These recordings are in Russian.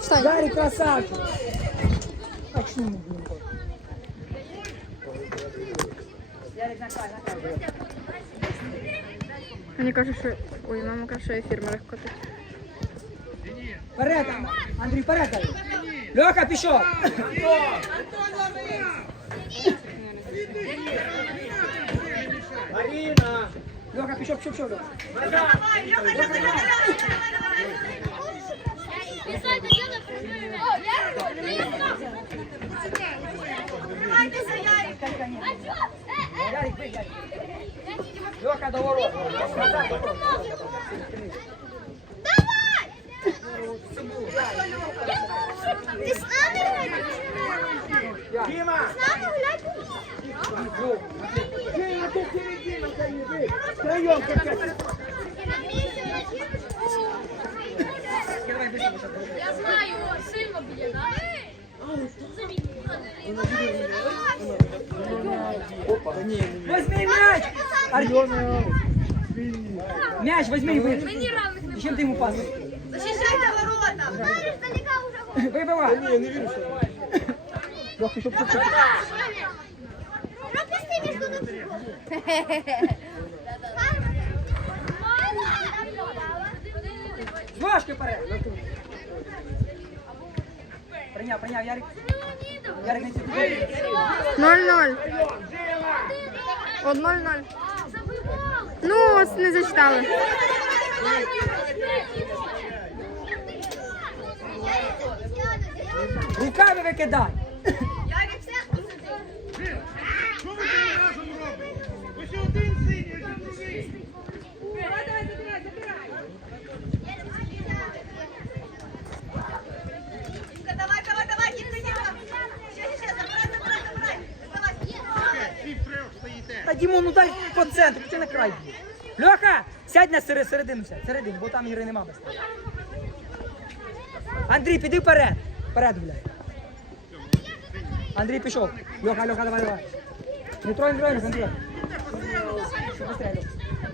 Встань. Ярик красавчик. Очни, блин. Ярик, накай, накай. Мені кажуть, що... Ой, мама каже, що ефір може котить. Вперед, Андрій, вперед. дай. Льоха, пішов. Марина! Льоха, пішов, пішов, пішов. Льоха. Ярик, Бий, Ярик. Льоха, до ворот. Назад, до ворот. Ти з нами гуляєш? Дима! З нами гуляти? Дима, ты середину зайди! Втроем как Давай, Я знаю, сильно б'є, да? Возьми мяч! Артем! Мяч возьми и вы. Мені равних не Зачем ты ему пас? Защищайте ворота! Знаєш, далека вже Выбивай. Не, не верю, что. Леха, еще чуть-чуть. Пропусти між тут. З ножки вперед. Прийняв, прийняв, Ярик. Ярик, не тільки. 0-0. От 0-0. Ну, ось не зачитали. Руками викидай. Ярик, ви там стоїте. Ну дай по центру, ти на край. б'є. Льоха, сядь на серед- середину, сядь, середину, бо там ігри нема без тебе. Андрій, піди вперед. Вперед гуляй. Андрій пішов. Льоха, Льоха, давай, давай. Не трой, не трой, Андрій. Быстрее, Льоха.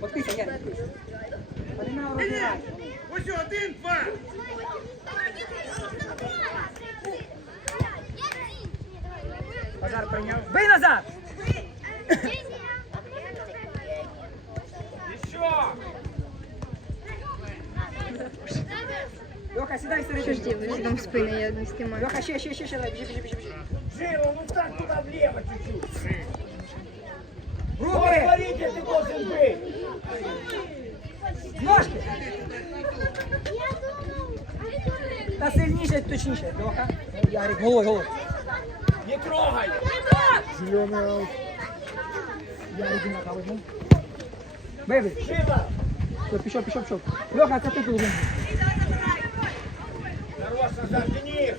Подпися, Ярик. Ось один, два. Назар прийняв. Бий назад! Льоха, сідай Що середину. ж ділиш, там спини, я не знімаю. Льоха, ще, ще, ще, ще, давай, біжи, біжи, біжи, біжи. Жиро, ну так туда влево чуть-чуть. Руки! Смотрите, ты должен быть. Ножки! Та сильніше, точніше. Льоха. Ярик, головой, головой. Не трогай. Зеленый аут. Ярик, Димаха, возьму. Бейби. Живо. Все, пішов, пішов, пішов. Льоха, це ти тут. возьми. Хорош назад, Денис.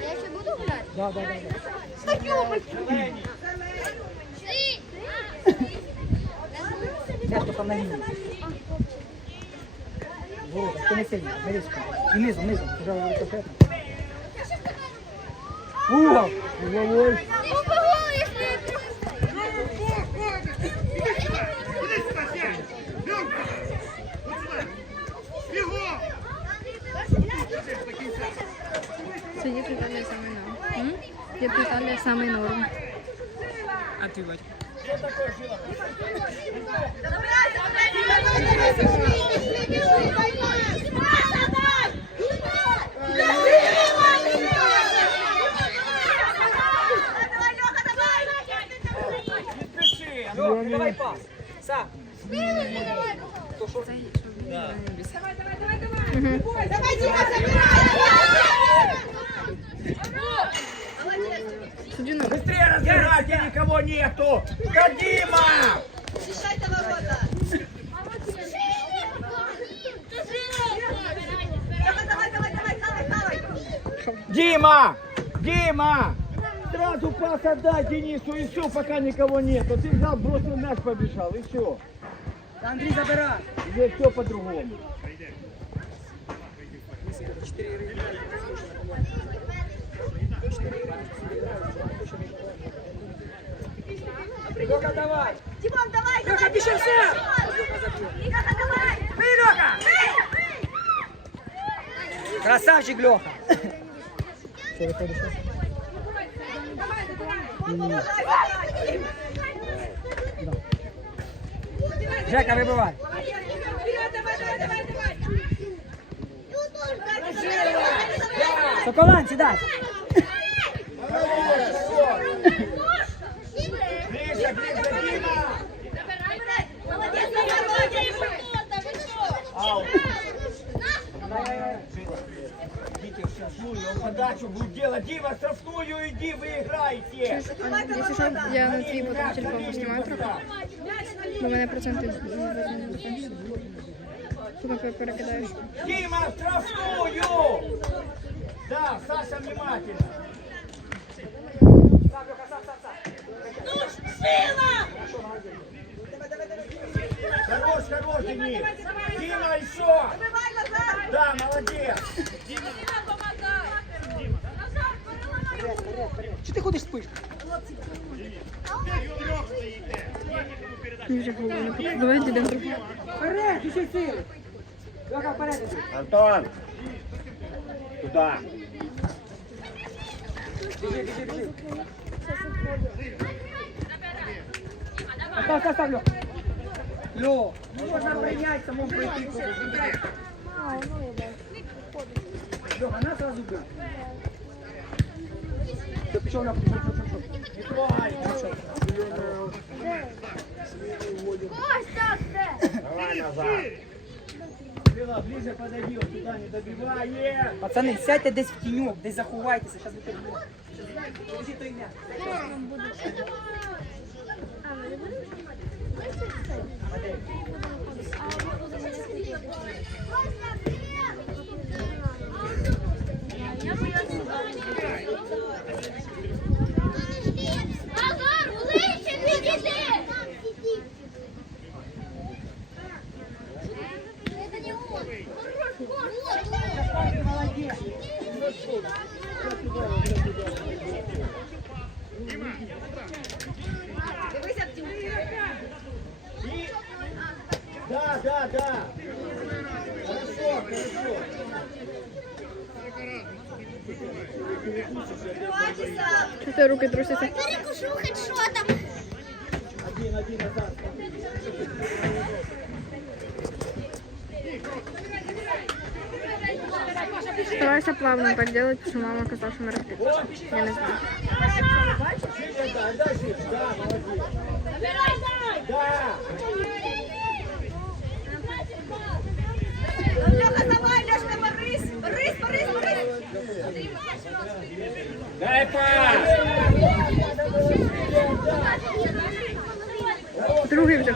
Я ще буду гуляти? Да, да, да. да. Зелені. Я ж там на лінії. Ворота, ти не сильно, не різко. І низом, низом. Пожалуй, конкретно. Угол! Уголовой. Сьогодні питання саме норм. Є питання саме норм. А ти, батько? Підпиши. Льоха, давай пас. Сам. Суддю на Быстрее разбирайте, никого нету. Да, Дима. Защищайте ворота! Давай, давай, давай, давай, давай, давай! Дима! Дима! Сразу пас отдай Денису и все, пока никого нету. Ты взял, бросил мяч, побежал и все. Та Андрій забирай. Здесь все по-другому. Льоха, давай. Димон, давай, давай! пиши все. Леха, давай! Бий, Льоха. Красавчик, Леха. Что, выходишь? Жека, выбывай. Давай, давай, давай, давай. Соколан, сідай. Ближе, ближе, Дима! Молодец, молодец. Ау! Идите в штрафную, он подачу будет делать. Дима, в штрафную иди, вы играете! Чуєш, а, якщо що, я на твій потім телефон познімаю трохи. Бо в мене проценти закінчаться. Поки перекидаєш. Дима, в штрафную! Да, Саша, внимательно! Хорош, хорош, Денис! Дима, еще! Давай назад. Да, молодец! Чи ти ходиш спиш? Мені вже голову не покажу. Давай дідемо трохи. Вперед, ще сили. Леха, вперед іди. Антон! Туда! Біжи, біжи, біжи. Остав, остав, Льох. Льох, ну можна прийняти, самому пройти. Льоха, на сразу бив. Все, пішов, Льох, пішов, пішов, пішов. Не трогай! Давай назад! Сила, ближе подойди, он туда не добивает! Пацани, сядьте десь в тіньок, десь заховайтеся, зараз ви переб'єте. Держи той м'яч. Назар, Що ти руки трусяться? Перекушу хоть что-то. Один, один назад! Старайся плавно так делать, потому что мама казала, что мерехтить. Я не знаю. Да, молодец! Да! Дай пас! Другий вже.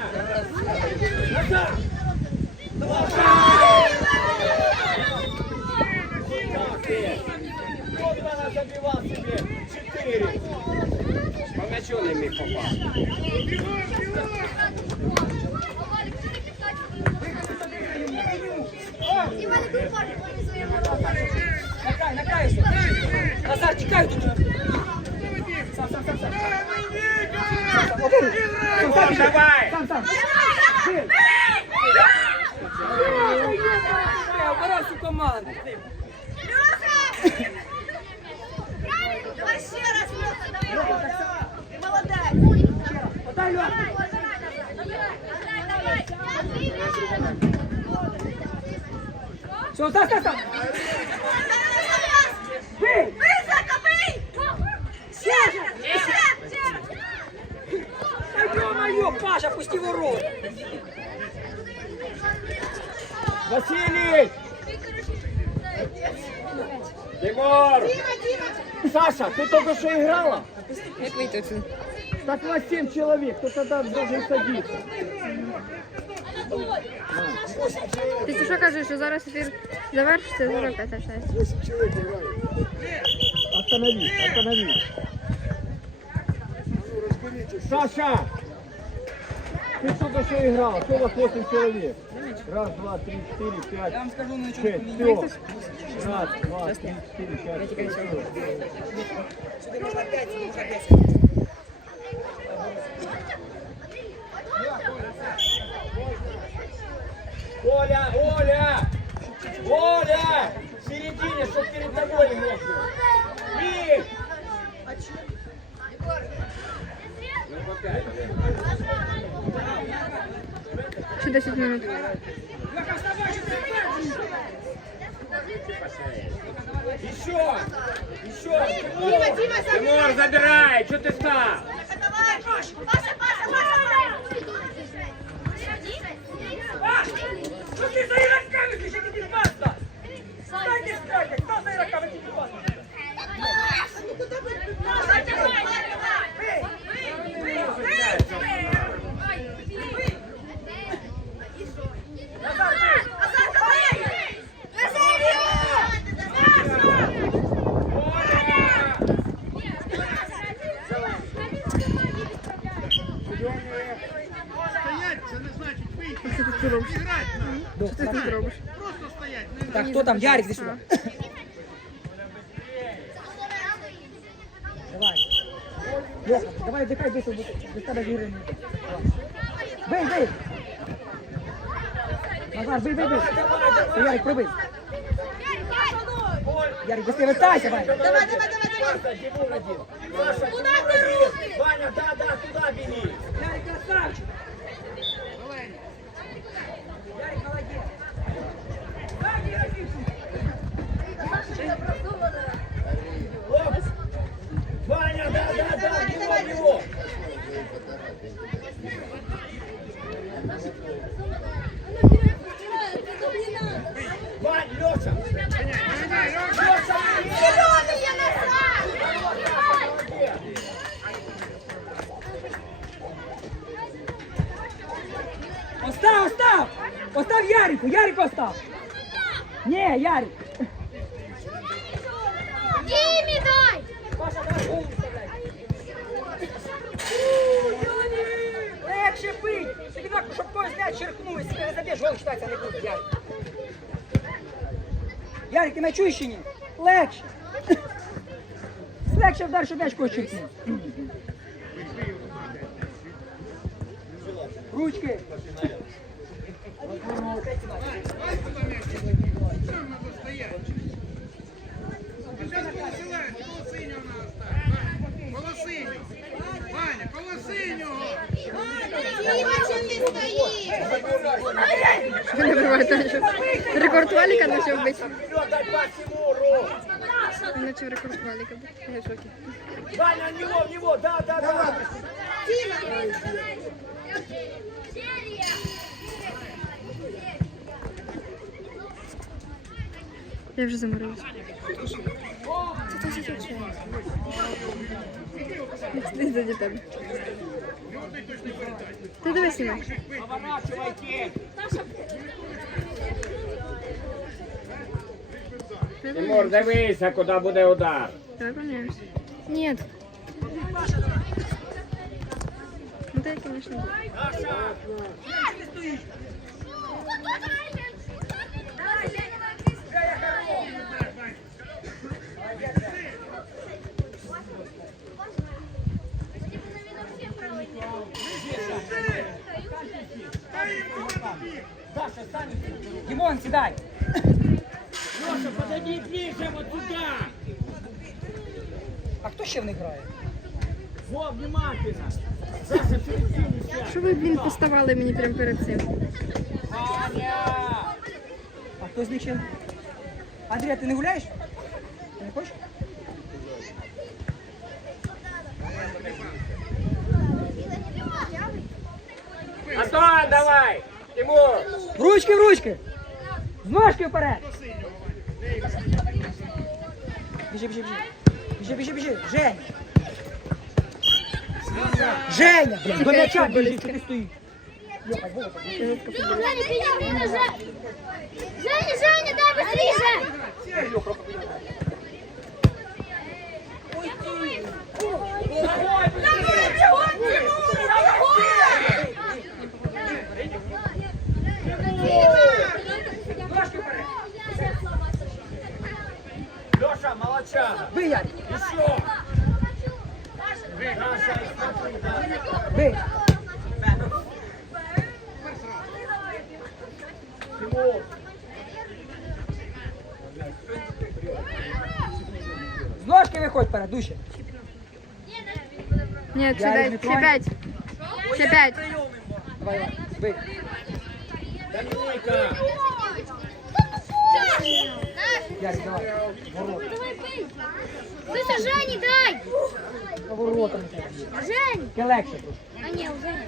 Вот она забивал себе четыре. По мячу не мог попасть. На край, на край ось. Назар, тікай тут. Сам, сам, сам, сам. Сам, сам, Давай! Сам, сам. Обирай всю команду. Давай ще раз, Льоха, давай. Ти молодець. Подай, Льох. Все, став, став, став. Бий! Бий, Зака, бий! Ще раз, ще раз, ще раз. Та Паша, пусти ворот. Василий! Тимур! Саша, ты только что играла? Як вийти отсюди? Так вас семь человек, кто тогда должен садиться? Ти що кажеш, що зараз ефір завершиться 45 6. Остановись, остановись. Саша! Ты только что играл, 48 человек. Раз, два, три, четыре, пять, Я вам скажу, на чем все. Раз, два, три, четыре, пять, Сюда можно пять, можно ну, пять. Оля, Оля! Оля! В середине, чтоб перед тобой не было. И! А ну, пока. Ще 10 минут. Еще! Еще! Тимур, забирай! Что ты стал? Що ти тут робиш? Що ти тут робиш? Так, хто там? Ярик, іди сюди. Давай. Леха, давай дихай быстро, без тебе віри не буде. Бий, бий! Назар, бий, бий, бий! Все, Ярик, пробий. Ярик, быстрее вертайся, давай. Давай, давай, давай, давай! Тимур один. Куда ты руки? Ваня, да, да, туда бери. Ярик, красавчик! Легше! Легше вдар, щоб м'яч черкнув. Ручки! Рекорд валіка почав бити. Вперед, дай пас Тимуру. Наче рекорд валіка був. Я в в него, в него, да, да, да. Я вже заморилась. Це теж тече. Десь за тебе. Ти дивись на. Поворачивайте. Тимур, дивися, куди буде удар. Давай поміняємося. Ні. Ну так, звісно. Димон, сідай! Леша, подойди ближе, вот сюда. А хто ще в них грає? Во, внимательно. Саша, середину сядь. Що ви, блін, поставали мені прямо перед цим? Ваня! А хто з них ще? Андрія, ти не гуляєш? Ти не хочеш? Антон, давай! Тимур! В ручки, в ручки! З ножки вперед! Біжи, біжи, біжи. Біжи, біжи, біжи. Женя! Женя! Блін, до м'яча біжи, що ти стоїш? Йопай, Вова, Женя, Женя, Женя, Женя, Женя, дай быстрее! Ножки Молодчага! Бий! З ножки виходь вперед, дужче! Ні, ще не ще п'ять. Ще п'ять. Давай, бий! Доминика! Ярик, давай. Ворот. Слышь, Жене дай! Воротами. Жень! Таке легше трошки. А не, уже.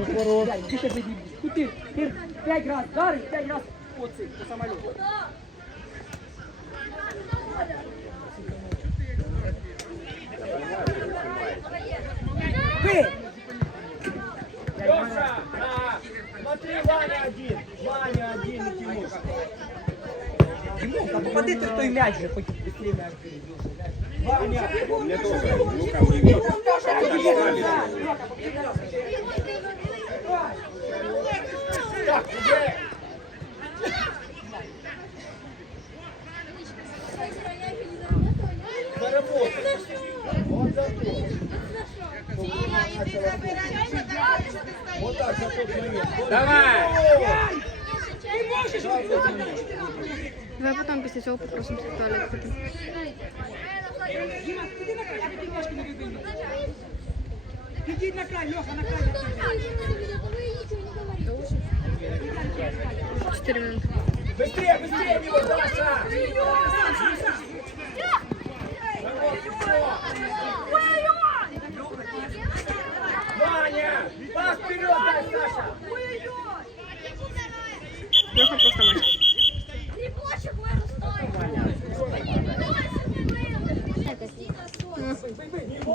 Ось ворот. Ярик, ти ще підійди. Тут ти, ти п'ять раз, Дарик, п'ять раз. Оцей, по самоліту. Бий! Леша, а, смотри, Ваня один. Ваня один, не Тимур. Тимур, та попади ти в той м'яч же, хоч швидше м'яч. Ваня. Так, уже. Заработай. Вот за то. Вот так, за тот момент. Давай! Давай потім після цього попросимося в туалет піти. Діма, піди на край, я тобі ножки не любимі. Підіть на край, Льоха, на край. Чотири минути. Быстрее, быстрее него, Даша! Ваня!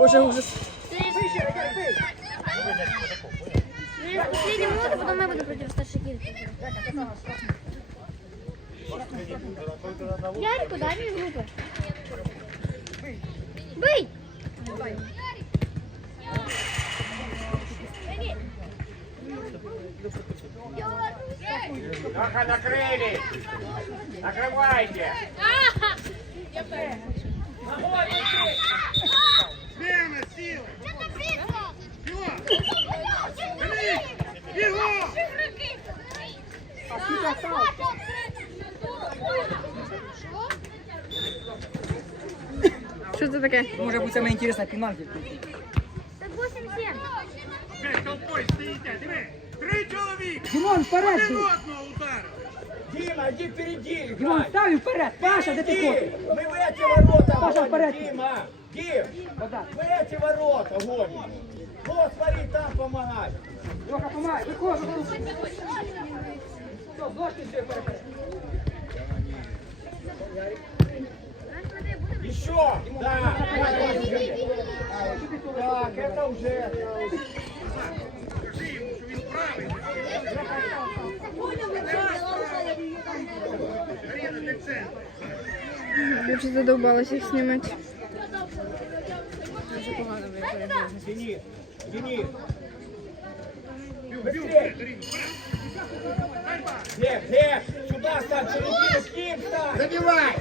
Боже, ужас. Последняя минута, потом я буду против старшей Кирки. Ярику, дай мне группы. Бей! Леха, накрыли! Накрывайте! таке? Може бути саме інтересна пінальті. Так 8-7. Опять толпой стоїте, диви! Три чоловіки! Дімон, вперед! Один бий. одного ударив! Дима, иди впереди Дімон, играй! ставь вперед! Паша, де ти Иди! ходиш? Мы в эти ворота Паша, гоним, вперед. Дима! Дим! Вода. В эти ворота гоним! Вот, смотри, там помогай! Льоха, помагай, виходь, виходь. Все, дошки все вперед. Еще! Да! Так, это уже... Скажи йому, що він правий! Аріна, ти в центрі! Я вже задовбалась їх знімати. Денис! Денис! Б'ю, Быстрее! Аріна, Глеб, Глеб! Сюда стань, середину, к ним стань! Забивай!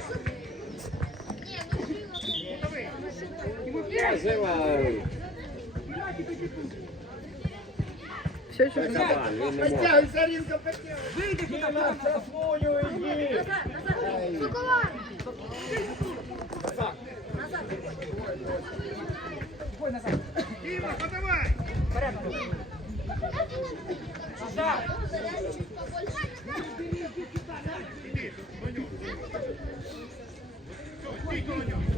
Все, що Подтягивайся, Аринка, подтягивайся! Дима, в штрафную иди! Діма, подавай! Іди, до нього. Стій коло нього. Коло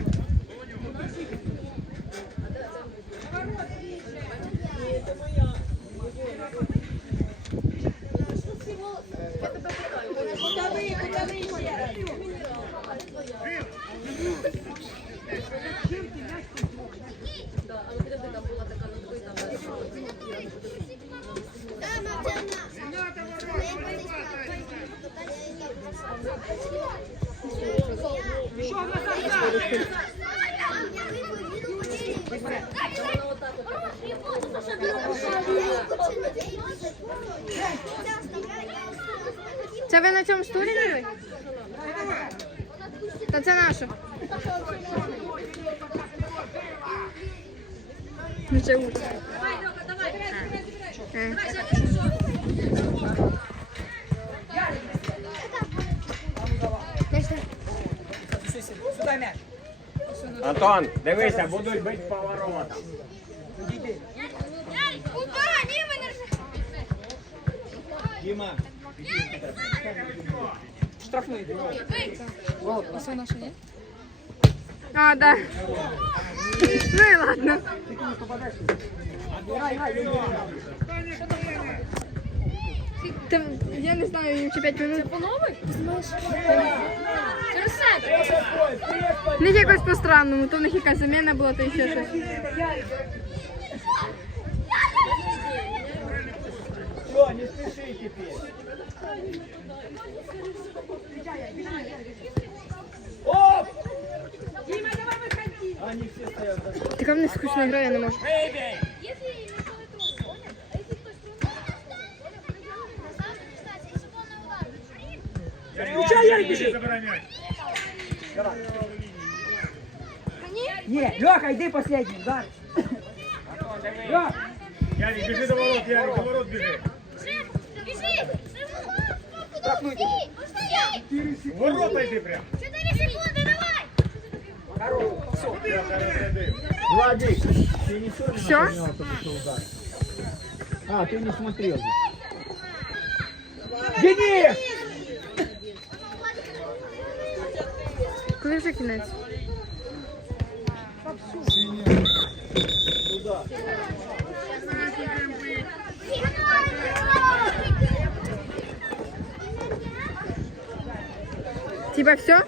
Та це наше. Ну це ужас. Е. Сюди м'яч. Антон, дивися, будуть бити поворотом. Підійди. Куда? Не, мы Дима, Штрафний. А все наше, ні? А, да. Ну і ладно. Там, я не знаю, їм чи 5 минут. Це по-новому? Через себе. В них якось по-странному, то в них якась заміна була, то ще щось. все, не спеши теперь. Така в них скучна гра, я не можу. Включай, Ярик, біжи. Забирай м'яч. Ні, Льоха, йди последнім, дай. Льох, Ярик, біжи до ворот, Ярик, до ворот біжи. Біжи! штрафний. Стій! В Ворота йди прям. Чотири секунди, давай! Я перезарядив. Владик, ты не сегодня Всё? наполнял только что удар? А, ты не смотрел. Денис! Коли вже кінець? Типа все?